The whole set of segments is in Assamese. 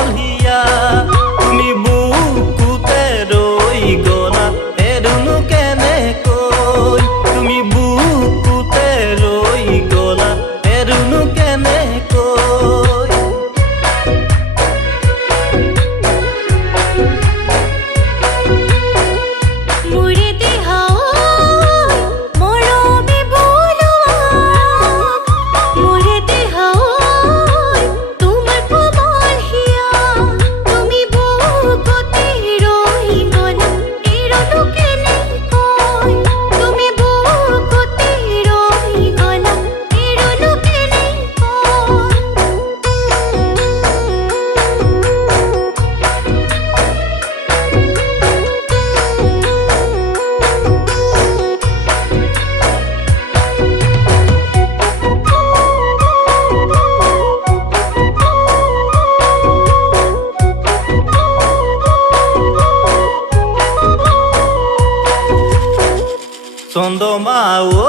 কোমল হিয়া তুমি বুকুতে ৰৈ গলা এৰুনো কেনেকৈ তুমি বুকুতে ৰৈ গলা এৰুনো কেনেকৈ চন্দমা ঐ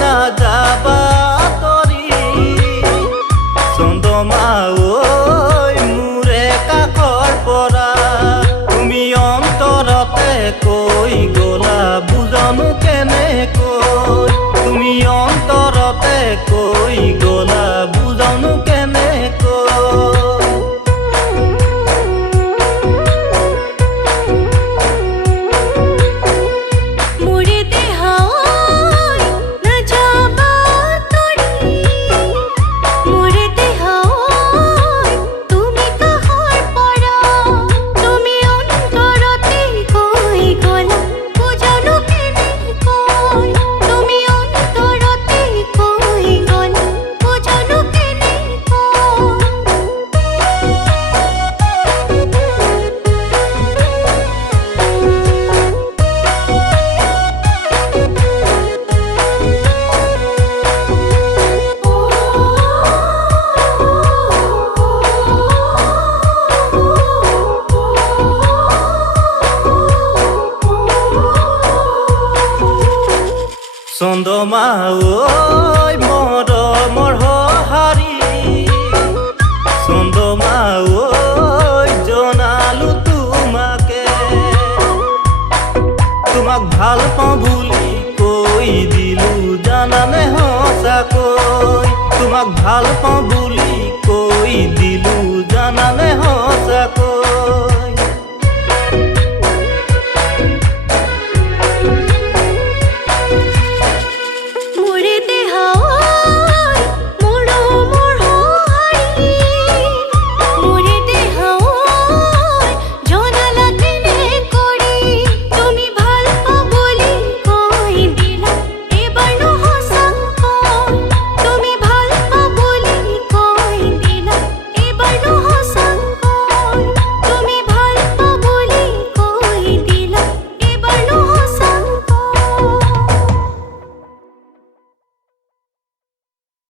না যাবা তৰি চন্দমা ঐ মোৰে কাষৰ পৰা তুমি অন্তৰতে কৈ গলা বুজানো কেনেকৈ তুমি অন্তৰতে কৈ গলা বুজানো কেনেকৈ চন্দমা ঐ মৰমৰ সঁহাৰি চন্দমা ঐ জনালো তোমাকে তোমাক ভাল পাওঁ বুলি কৈ দিলো জানানে সঁচাকৈ তোমাক ভাল পাওঁ বুলি কৈ দিলো জানা